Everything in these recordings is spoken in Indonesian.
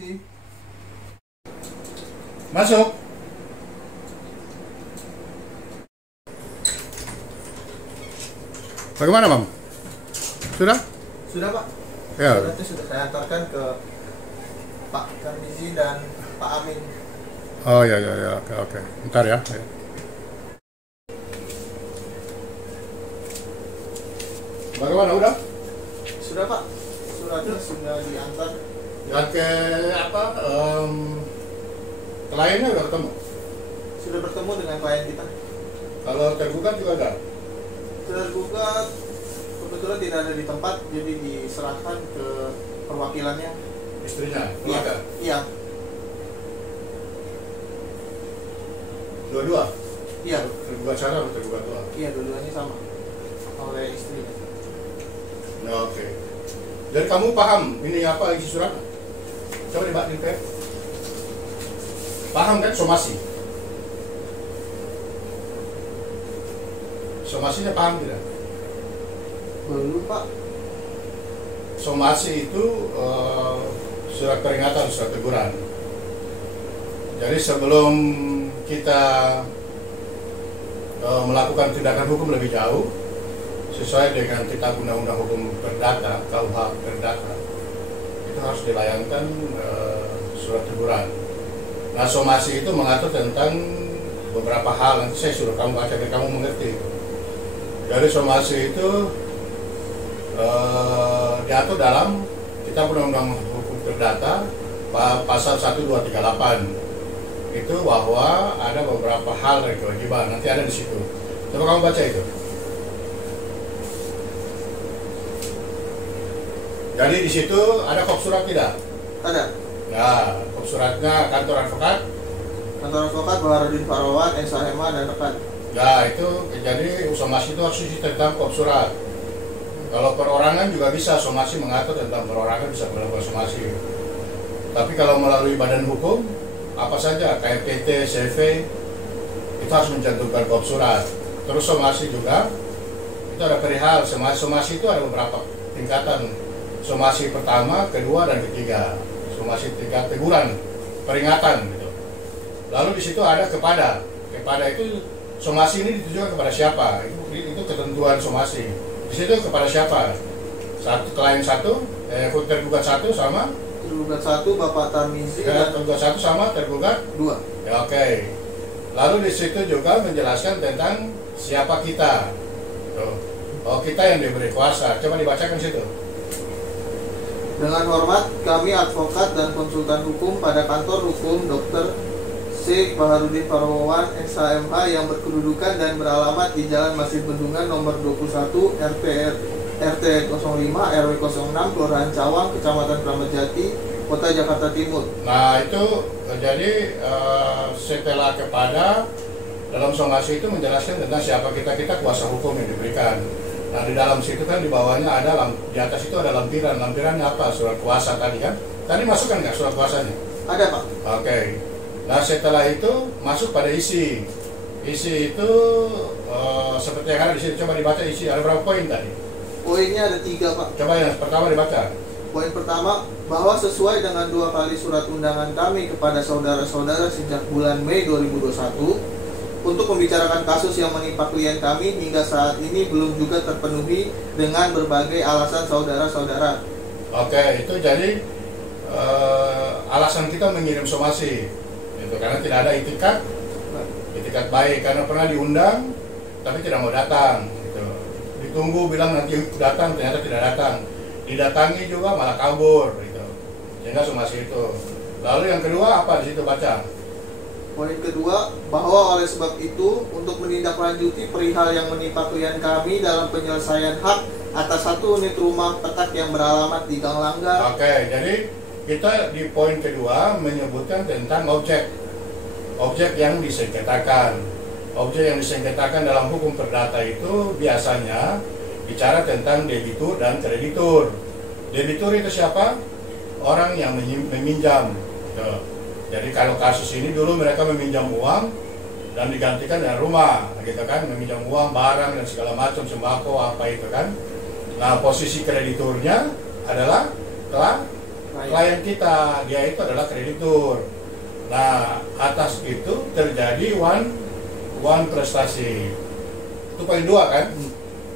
Permisi. Masuk. Bagaimana, Bang? Sudah? Sudah, Pak. Ya. Suratnya sudah saya antarkan ke Pak Tarmizi dan Pak Amin. Oh ya. Oke. Bentar ya. Bagaimana, udah? Sudah, Pak. Suratnya sudah diantar. Dan ke apa? Kliennya udah ketemu. Sudah bertemu dengan klien kita. Kalau tergugat juga ada. Tergugat kebetulan tidak ada di tempat, jadi diserahkan ke perwakilannya. Istrinya, Iya. keluarga. Iya. Dua-dua. Iya. Tergugat sana atau tergugat dua? Iya, dua-duanya sama oleh istrinya. Ya, oke. Jadi kamu paham ini apa isi surat? Coba dibaca Pak. Paham kan somasi? Somasinya paham tidak? Belum, Pak. Somasi itu surat peringatan, surat teguran. Jadi sebelum kita melakukan tindakan hukum lebih jauh, sesuai dengan kitab undang-undang hukum perdata, KUH perdata, itu harus dilayangkan surat teguran. Nah, somasi itu mengatur tentang beberapa hal. Nanti saya suruh kamu baca biar kamu mengerti. Dari somasi itu diatur dalam kitab undang-undang hukum perdata pasal 1238. Itu bahwa ada beberapa hal dari kewajiban. Nanti ada di situ. Coba kamu baca itu. Jadi di situ ada kop surat tidak? Ada. Nah, kop suratnya kantor advokat. Kantor advokat Baharudin Farawan, SHMA dan rekan. Nah, itu jadi somasi itu harus isi tentang kop surat. Kalau perorangan juga bisa, somasi mengatur tentang perorangan bisa melakukan somasi. Tapi kalau melalui badan hukum, apa saja, KPT, CV, itu harus mencantumkan kop surat. Terus somasi juga, itu ada perihal, somasi itu ada beberapa tingkatan. Somasi pertama, kedua, dan ketiga. Somasi tingkat teguran, peringatan gitu. Lalu di situ ada kepada. Kepada itu somasi ini ditujukan kepada siapa? Itu ketentuan somasi. Di situ kepada siapa? Klien satu, tergugat satu sama Tergugat satu Bapak Tarmizi dan tergugat satu sama tergugat dua. ya, oke. Lalu di situ juga menjelaskan tentang siapa kita. Tuh. Oh, kita yang diberi kuasa. Coba dibacakan situ. Dengan hormat, kami advokat dan konsultan hukum pada kantor hukum Dr. C. Baharudin Farawan, SHMH yang berkedudukan dan beralamat di Jalan Masjid Bendungan nomor 21 RT 05 RW 06 Kelurahan Cawang, Kecamatan Kramat Jati, Kota Jakarta Timur. Nah, itu jadi setelah kepada dalam somasi itu menjelaskan tentang siapa kita kuasa hukum yang diberikan. Nah, di dalam situ kan di bawahnya ada di atas itu ada lampiran. Lampirannya apa? Surat kuasa tadi kan? Tadi masukkan nggak surat kuasanya? Ada, Pak. Oke. Nah, setelah itu masuk pada isi. Isi itu seperti yang ada di sini. Coba dibaca isi. Ada berapa poin tadi? Poinnya ada 3, Pak. Coba yang pertama dibaca. Poin pertama, bahwa sesuai dengan 2 kali surat undangan kami kepada saudara-saudara sejak bulan Mei 2021 untuk membicarakan kasus yang menimpa klien kami hingga saat ini belum juga terpenuhi dengan berbagai alasan saudara-saudara. Oke, itu jadi alasan kita mengirim somasi itu karena tidak ada itikat baik, karena pernah diundang tapi tidak mau datang gitu. Ditunggu bilang nanti datang, ternyata tidak datang. Didatangi juga malah kabur gitu. Sehingga somasi itu. Lalu yang kedua apa di situ baca? Poin kedua, bahwa oleh sebab itu untuk menindaklanjuti perihal yang menimpa klien kami dalam penyelesaian hak atas 1 unit rumah petak yang beralamat di Gang Langgar. Oke, jadi kita di poin kedua menyebutkan tentang objek yang disengketakan. Objek yang disengketakan dalam hukum perdata itu biasanya bicara tentang debitur dan kreditur. Debitur itu siapa? Orang yang meminjam. Jadi kalau kasus ini dulu mereka meminjam uang dan digantikan dengan rumah, gitu kan? Meminjam uang, barang dan segala macam, sembako apa itu kan? Nah, posisi krediturnya adalah telah klien kita, dia itu adalah kreditur. Nah, atas itu terjadi one prestasi. Itu poin 2 kan?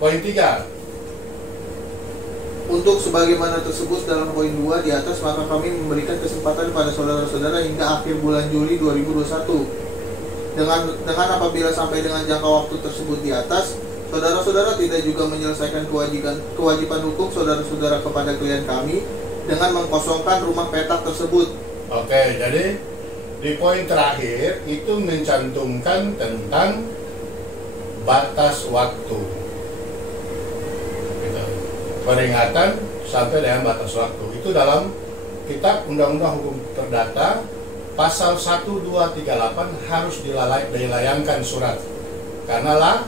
Poin 3. Untuk sebagaimana tersebut dalam poin 2 di atas, maka kami memberikan kesempatan pada saudara-saudara hingga akhir bulan Juli 2021. Dengan apabila sampai dengan jangka waktu tersebut di atas, saudara-saudara tidak juga menyelesaikan kewajiban hukum saudara-saudara kepada klien kami dengan mengkosongkan rumah petak tersebut. Oke, jadi di poin terakhir itu mencantumkan tentang batas waktu. Gitu. Peringatan sampai dengan batas waktu. Itu dalam kitab Undang-Undang Hukum Perdata pasal 1238 harus dilayangkan surat. Karena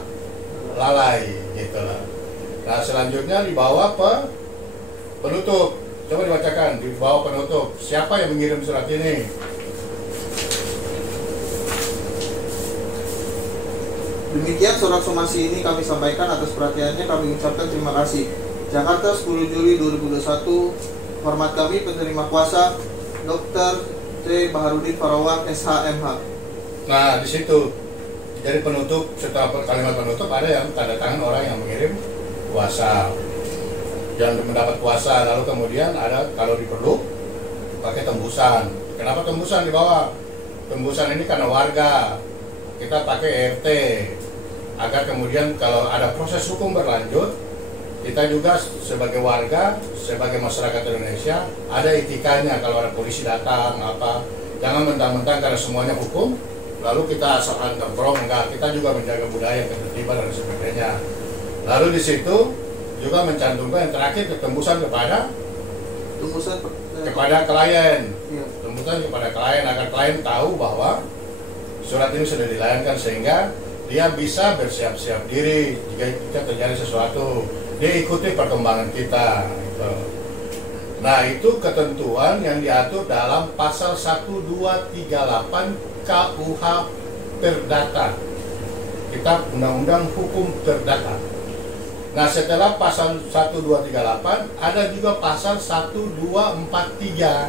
lalai gitu lah. Nah, selanjutnya di bawah penutup. Coba dibacakan di bawah penutup. Siapa yang mengirim surat ini? Demikian surat somasi ini kami sampaikan. Atas perhatiannya kami ucapkan terima kasih. Jakarta, 10 Juli 2021. Hormat kami penerima kuasa Dr. C. Baharudin Farawan SHMH. Nah, di situ jadi penutup, setelah kalimat penutup ada yang tanda tangan orang yang mengirim kuasa, yang mendapat kuasa. Lalu kemudian ada kalau diperlu pakai tembusan. Kenapa tembusan di bawah? Tembusan ini karena warga, kita pakai RT agar kemudian kalau ada proses hukum berlanjut, kita juga sebagai warga, sebagai masyarakat Indonesia ada etikanya. Kalau ada polisi datang apa, jangan mentang-mentang karena semuanya hukum lalu kita asal nongkrong. Enggak, kita juga menjaga budaya, ketertiban dan sebagainya. Lalu di situ juga mencantumkan yang terakhir ketembusan kepada klien. Iya. Tembusan kepada klien agar klien tahu bahwa surat ini sudah dilayangkan sehingga dia bisa bersiap-siap diri jika terjadi sesuatu. Dia ikuti perkembangan kita gitu. Nah, itu ketentuan yang diatur dalam pasal 1238 KUH Perdata, Kitab Undang-Undang Hukum Perdata. Nah, setelah pasal 1238 ada juga pasal 1243.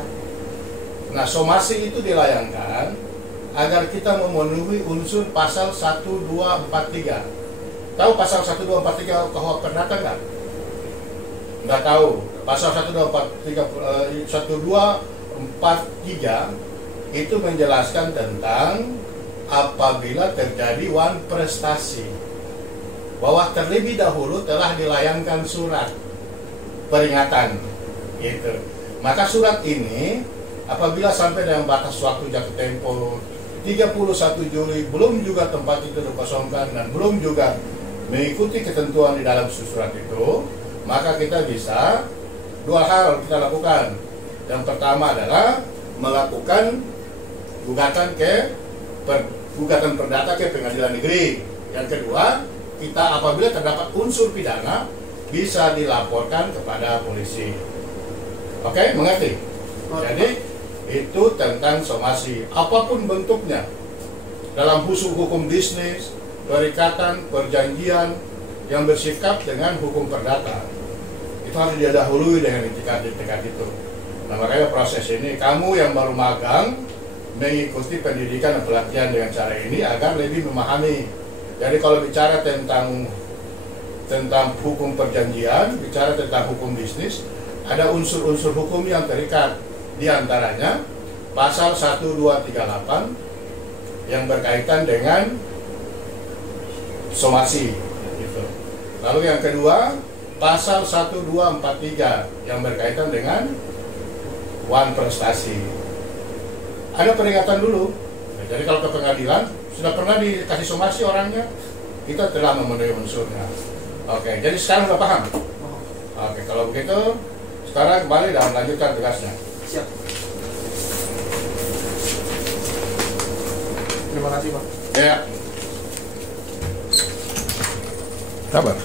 Nah, somasi itu dilayangkan agar kita memenuhi unsur pasal 1243. Tahu pasal 1243 KUH Perdata nggak? Nggak tahu. Pasal 1243 itu menjelaskan tentang apabila terjadi one prestasi, bahwa terlebih dahulu telah dilayangkan surat peringatan gitu. Maka surat ini apabila sampai dengan batas waktu jatuh tempo 31 Juli belum juga tempat itu dikosongkan dan belum juga mengikuti ketentuan di dalam surat itu, maka kita bisa dua hal kita lakukan. Yang pertama adalah melakukan gugatan perdata ke pengadilan negeri. Yang kedua, kita apabila terdapat unsur pidana bisa dilaporkan kepada polisi. Oke, mengerti? Jadi itu tentang somasi apapun bentuknya, dalam hukum bisnis, perikatan, perjanjian yang bersifat dengan hukum perdata, itu harus didahului dengan etikat itu. Nah, makanya proses ini kamu yang baru magang mengikuti pendidikan dan pelatihan dengan cara ini agar lebih memahami. Jadi kalau bicara tentang hukum perjanjian, bicara tentang hukum bisnis, ada unsur-unsur hukum yang terikat. Di antaranya pasal 1238 yang berkaitan dengan somasi gitu. Lalu yang kedua pasal 1243 yang berkaitan dengan one prestasi. Ada peringatan dulu. Jadi kalau ke pengadilan sudah pernah dikasih somasi orangnya, kita telah memenuhi unsurnya. Oke, jadi sekarang sudah paham. Oke, kalau begitu sekarang kembali dan lanjutkan tugasnya. Siap. Terima kasih, Pak. Ya. Sabar.